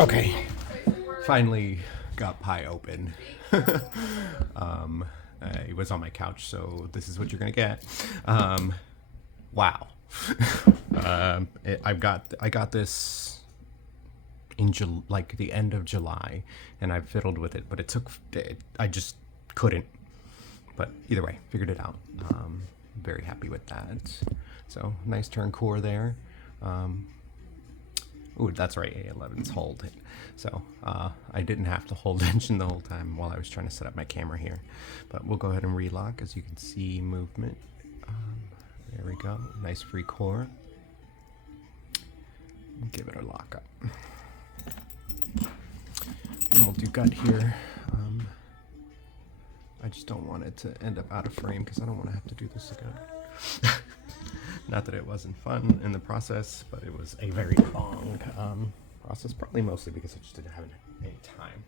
Okay, finally got pie open. It was on my couch, so this is what you're gonna get. Wow. I got this in like the end of July, and I fiddled with it, but I just couldn't. But either way, figured it out. Very happy with that. So nice turn core there. Ooh, that's right, A11's hold it. So I didn't have to hold tension the whole time while I was trying to set up my camera here. But we'll go ahead and relock. As you can see, movement. There we go, nice free core. Give it a lock up. And we'll do gut here. I just don't want it to end up out of frame because I don't want to have to do this again. Not that it wasn't fun in the process, but it was a very long process, probably mostly because I just didn't have any time.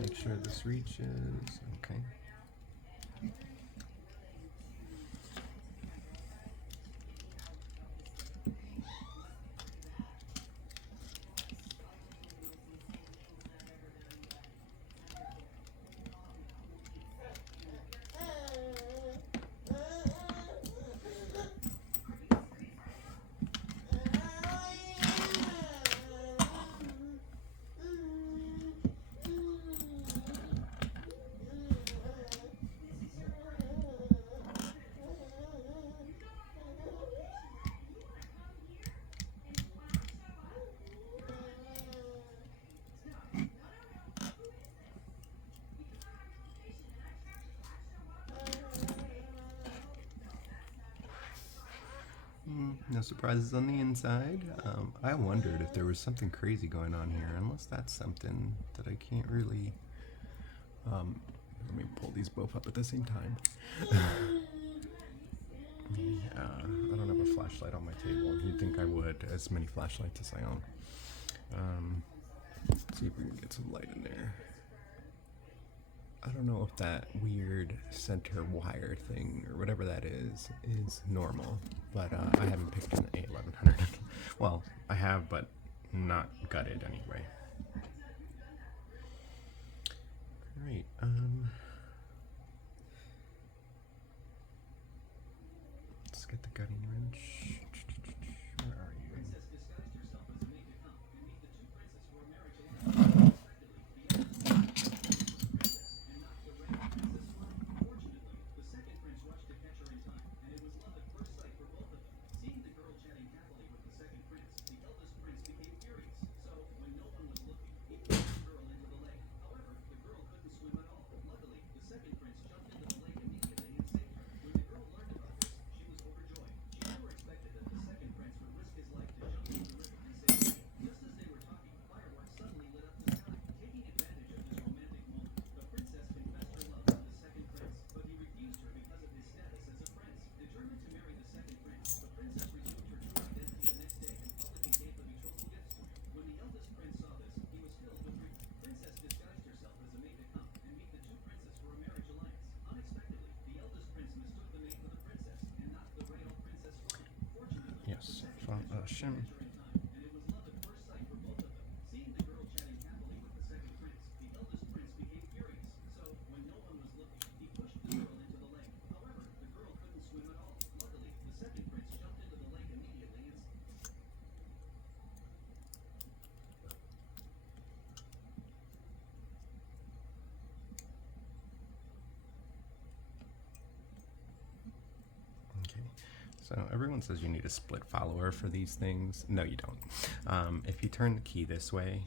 Make sure this reaches. Okay. No surprises on the inside. I wondered if there was something crazy going on here, unless that's something that I can't really... let me pull these both up at the same time. I don't have a flashlight on my table. You'd think I would, as many flashlights as I own. Let's see if we can get some light in there. I don't know if that weird center wire thing, or whatever that is normal, but I haven't picked an A1100. Well, I have, but not gutted anyway. Great. Let's get the gutting wrench. Where are you? Yes, Shim. So everyone says you need a split follower for these things. No, you don't. If you turn the key this way,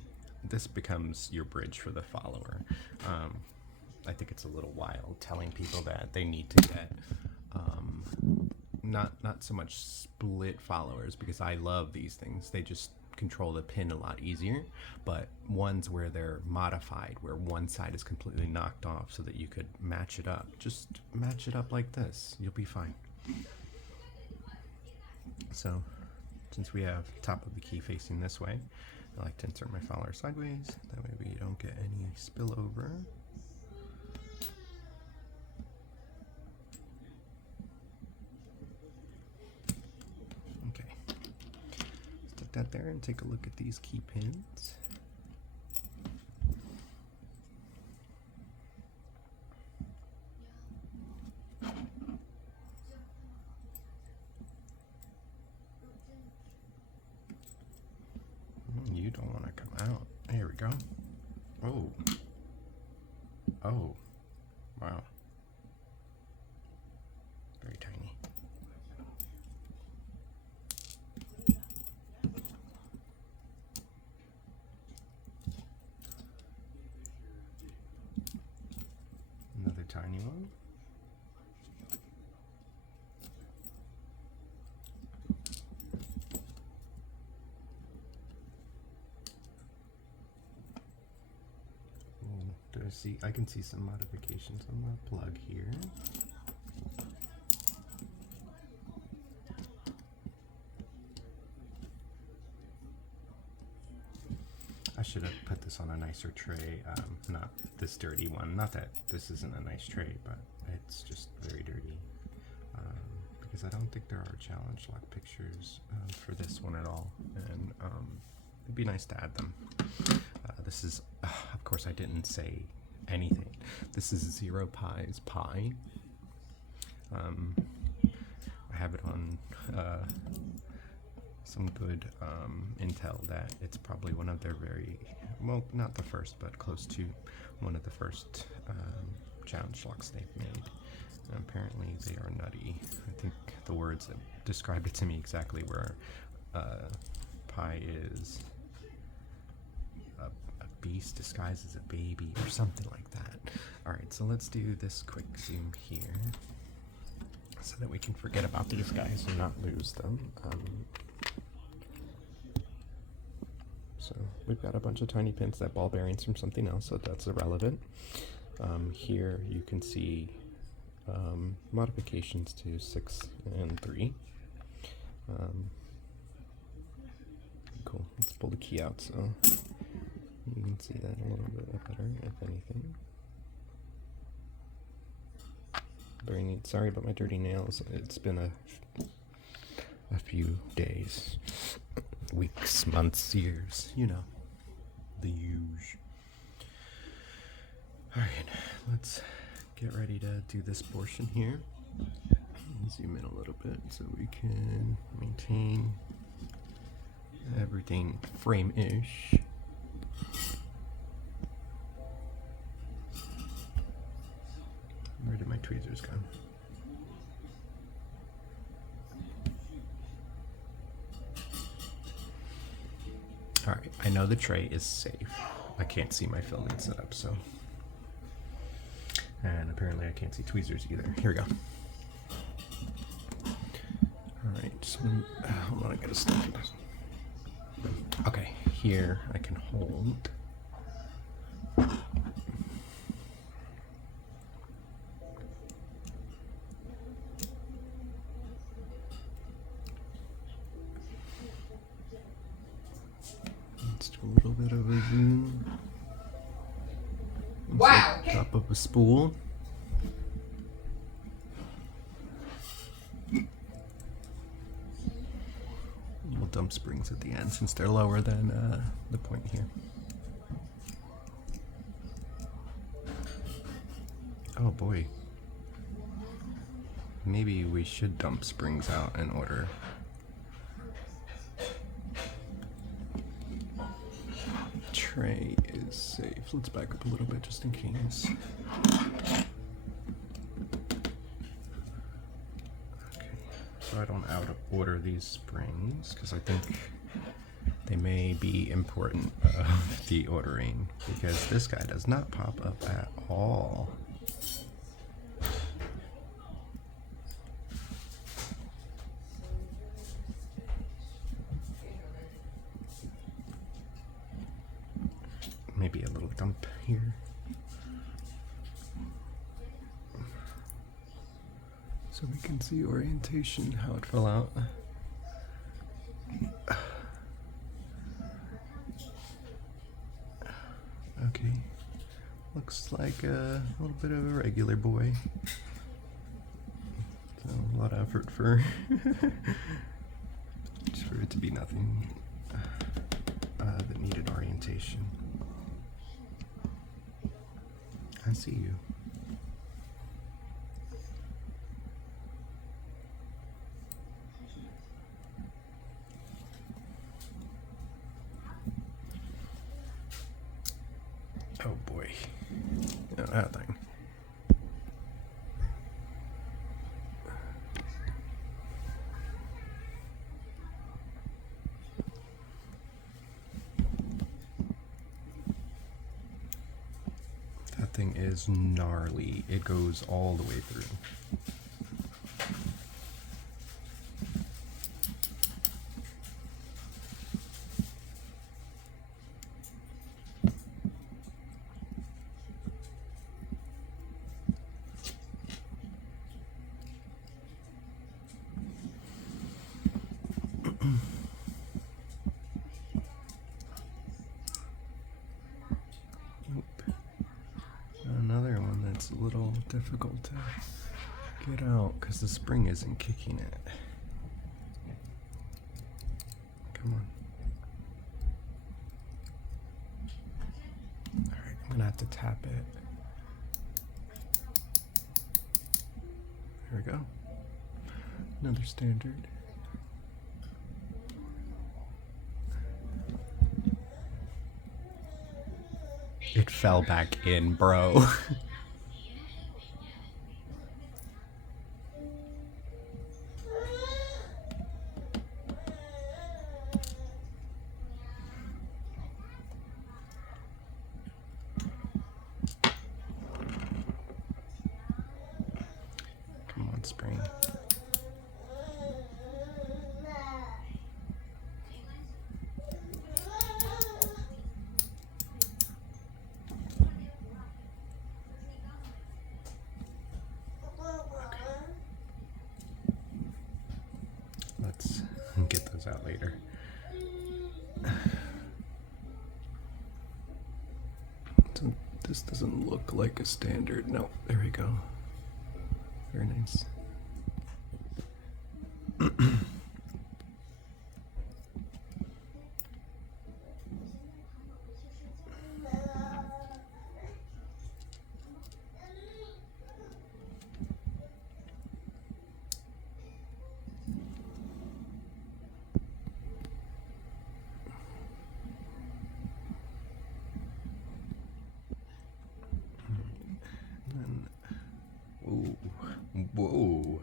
this becomes your bridge for the follower. I think it's a little wild telling people that they need to get not so much split followers, because I love these things. They just control the pin a lot easier, but ones where they're modified, where one side is completely knocked off so that you could match it up. Just match it up like this. You'll be fine. So, since we have top of the key facing this way, I like to insert my follower sideways. That way we don't get any spillover. Okay. Stick that there and take a look at these key pins. You don't want to come out. Here we go. Oh. Oh. Wow. Very tiny. Another tiny one. I can see some modifications on the plug here. I should have put this on a nicer tray, not this dirty one. Not that this isn't a nice tray, but it's just very dirty. Because I don't think there are challenge lock pictures for this one at all, and it'd be nice to add them. This is, of course, I didn't say anything. This is Zer0pi314. I have it on some good intel that it's probably one of their well, not the first, but close to one of the first challenge locks they've made. And apparently they are nutty. I think the words that described it to me exactly were pi is a beast disguised as a baby or something like that. Alright, so let's do this quick zoom here so that we can forget about these guys and not lose them. So we've got a bunch of tiny pins, that ball bearings from something else, so that's irrelevant. Here you can see modifications to 6 and 3. Cool, let's pull the key out so you can see that a little bit better, if anything. Very neat. Sorry about my dirty nails. It's been a few days, weeks, months, years, you know, the huge. Alright, let's get ready to do this portion here. Zoom in a little bit so we can maintain everything frame-ish. Where did my tweezers go? Alright, I know the tray is safe. I can't see my filming setup, so. And apparently I can't see tweezers either. Here we go. Alright, so hold on, I gotta stop this. Okay, here I can hold. Let's do a little bit of a zoom. Wow. Top of a spool. Little dump springs at the end since they're lower than the point here. Oh boy. Maybe we should dump springs out in order. Tray is safe. Let's back up a little bit just in case. Okay, so I don't out of order these springs because I think they may be important of the ordering, because this guy does not pop up at all. maybe a little dump here. So we can see orientation, how it fell out. Okay, looks like a little bit of a regular boy. So a lot of effort for just for it to be nothing that needed orientation. I see you. Oh boy. Yeah, that thing. That thing is gnarly. It goes all the way through. Another one that's a little difficult to get out because the spring isn't kicking it. Come on. Alright, I'm gonna have to tap it. There we go. Another standard. It fell back in, bro. Come on, spring. Let's get those out later. So this doesn't look like a standard. No, there we go. Very nice. Whoa.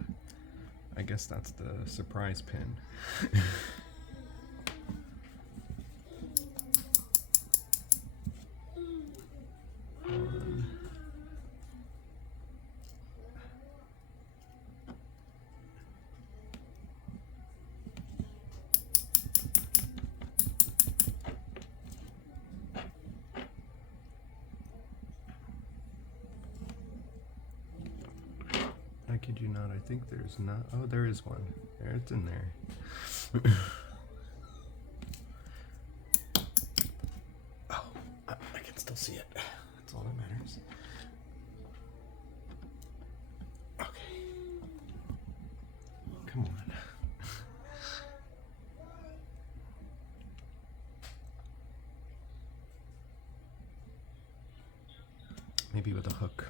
I guess that's the surprise pin. I kid you not, I think there's not. Oh, there is one. There, it's in there. Oh, I can still see it. That's all that matters. Okay. Come on. Maybe with a hook.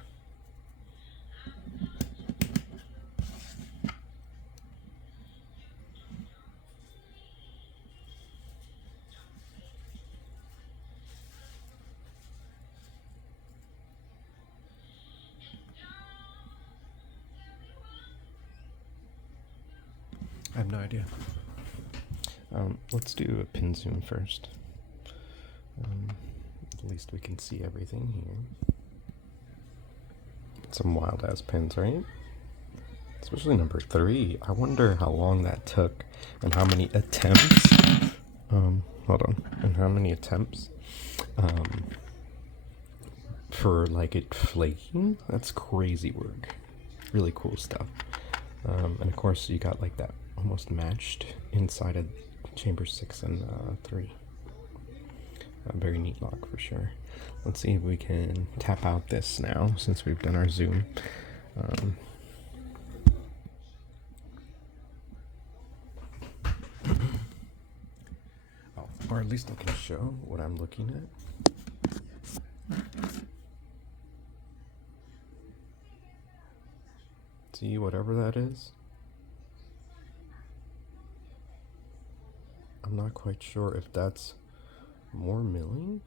I have no idea. Let's do a pin zoom first. At least we can see everything here. Some wild ass pins, right? Especially number 3. I wonder how long that took and how many attempts. Hold on. And how many attempts for like it flaking. That's crazy work. Really cool stuff. And of course you got like that almost matched inside of chamber 6 and 3. A very neat lock for sure. Let's see if we can tap out this now since we've done our zoom. Or at least I can show what I'm looking at. See, whatever that is? I'm not quite sure if that's more milling